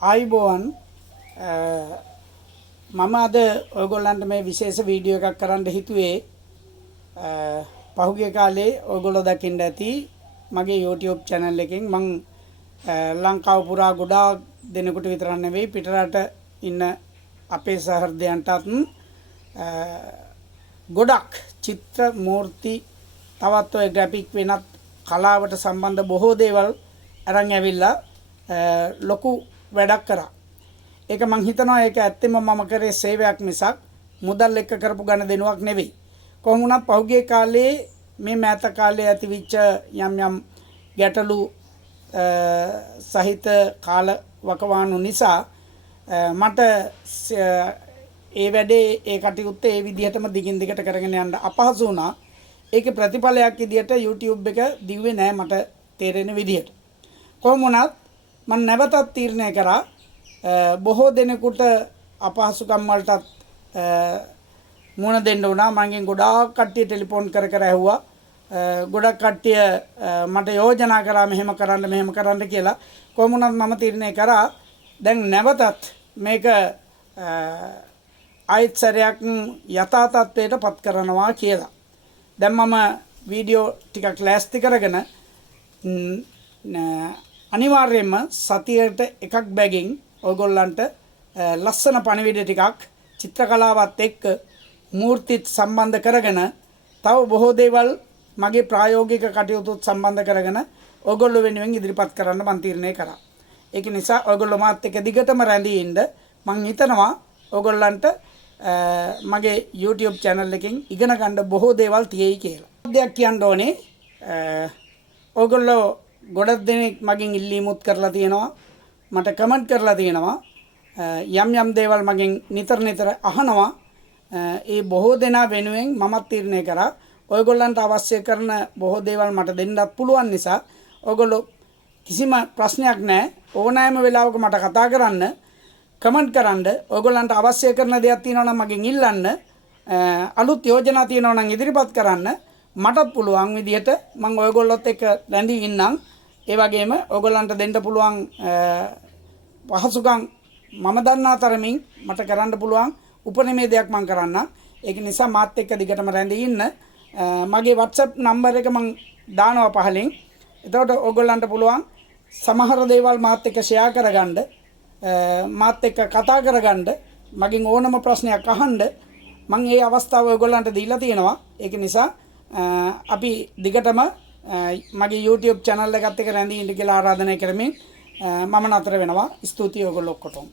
ආයිබෝවන් මම අද ඔයගොල්ලන්ට මේ විශේෂ වීඩියෝ එකක් කරන්න හිතුවේ පහුගිය කාලේ ඔයගොල්ලෝ දකින්න ඇති මගේ YouTube channel එකෙන් මං ලංකාව පුරා ගොඩාක් දෙනෙකුට විතරක් නෙවෙයි පිටරට ඉන්න අපේ සහෘදයන්ටත් ගොඩක් චිත්‍ර මූර්ති තවත් ඔය ග්‍රැෆික් වෙනත් කලාවට සම්බන්ධ බොහෝ දේවල් අරන් ඇවිල්ලා ලොකු වැඩක් කරා. ඒක මං හිතනවා ඒක ඇත්තෙම මම කරේ සේවයක් මිසක් මුදල් එක්ක කරපු ගණ දෙනුවක් නෙවෙයි. කොහොම වුණත් පහුගිය කාලේ මේ මෑත කාලේ ඇතිවිච්ච යම් ගැටලු සහිත කාල වකවානු නිසා මට ඒ වැඩේ ඒ කටයුත්ත ඒ විදිහටම දිගින් දිගට කරගෙන යන්න අපහසු වුණා. ඒකේ ප්‍රතිඵලයක් විදිහට YouTube එක දිව්වේ නෑ මට තේරෙන විදිහට. කොහොම වුණත් මම නැවතත් තීරණය කරා බොහෝ දෙනෙකුට අපහසුකම් වලටත් මුණ දෙන්න උනා. මගෙන් ගොඩාක් කට්ටිය ටෙලිෆෝන් කර ඇහුවා. ගොඩක් කට්ටිය මට යෝජනා කරා මෙහෙම කරන්න කියලා. කොහොම වුණත් මම තීරණය කරා දැන් නැවතත් මේක ආයෙත් සැරයක් යථා තත්ත්වයට පත් කරනවා කියලා. දැන් මම වීඩියෝ ටිකක් ලෑස්ති කරගෙන අනිවාර්යයෙන්ම සතියට එකක් බැගින් ඔයගොල්ලන්ට ලස්සන පණිවිඩ ටිකක් චිත්‍රකලාවත් එක්ක මූර්තිත් සම්බන්ධ කරගෙන තව බොහෝ දේවල් මගේ ප්‍රායෝගික කටයුතුත් සම්බන්ධ කරගෙන ඔයගොල්ලෝ වෙනුවෙන් ඉදිරිපත් කරන්න මම තීරණය කරා. ඒක නිසා ඔයගොල්ලෝ මාත් එක්ක දිගටම රැඳී ඉන්න මම හිතනවා ඔයගොල්ලන්ට මගේ YouTube channel එකෙන් ඉගෙන ගන්න බොහෝ දේවල් තියෙයි කියලා. දෙයක් කියන්න ඕනේ ඔයගොල්ලෝ ගොඩක් දෙනෙක් මගෙන් ඉල්ලීමුත් කරලා තියෙනවා. මට කමෙන්ට් කරලා තියෙනවා. යම් දේවල් මගෙන් නිතර අහනවා. ඒ බොහෝ දෙනා වෙනුවෙන් මමත් තීරණය කරා ඔයගොල්ලන්ට අවශ්‍ය කරන බොහෝ දේවල් මට දෙන්නත් පුළුවන් නිසා ඔයගොල්ලෝ කිසිම ප්‍රශ්නයක් නැහැ. ඕනෑම වෙලාවක මට කතා කරන්න, කමෙන්ට් කරන්න. ඔයගොල්ලන්ට අවශ්‍ය කරන දේවල් තියෙනවා නම් මගෙන් ඉල්ලන්න. අලුත් යෝජනා තියෙනවා නම් ඉදිරිපත් කරන්න. මටත් පුළුවන් විදිහට මම ඔයගොල්ලොත් එක්ක රැඳී ඉන්නම්. ඒ වගේම ඔයගොල්ලන්ට දෙන්න පුළුවන් පහසුකම් මම දන්නා තරමින් මට කරන්න පුළුවන් උපනිමේදයක් මම කරන්න. ඒක නිසා මාත් එක්ක දිගටම රැඳී ඉන්න. මගේ WhatsApp නම්බර් එක මම දානවා පහලින්. එතකොට ඔයගොල්ලන්ට පුළුවන් සමහර දේවල් මාත් එක්ක ෂෙයා කරගන්න, මාත් එක්ක කතා කරගන්න, මගෙන් ඕනම ප්‍රශ්නයක් අහන්න මම මේ අවස්ථාව ඔයගොල්ලන්ට දීලා තියෙනවා. ඒක නිසා අපි දිගටම මගේ YouTube channel එකත් එක්ක රැඳී ඉන්න කියලා ආරාධනා කරමින් මම නතර වෙනවා. ස්තුතියි ඔයගොල්ලෝ ඔක්කොටම.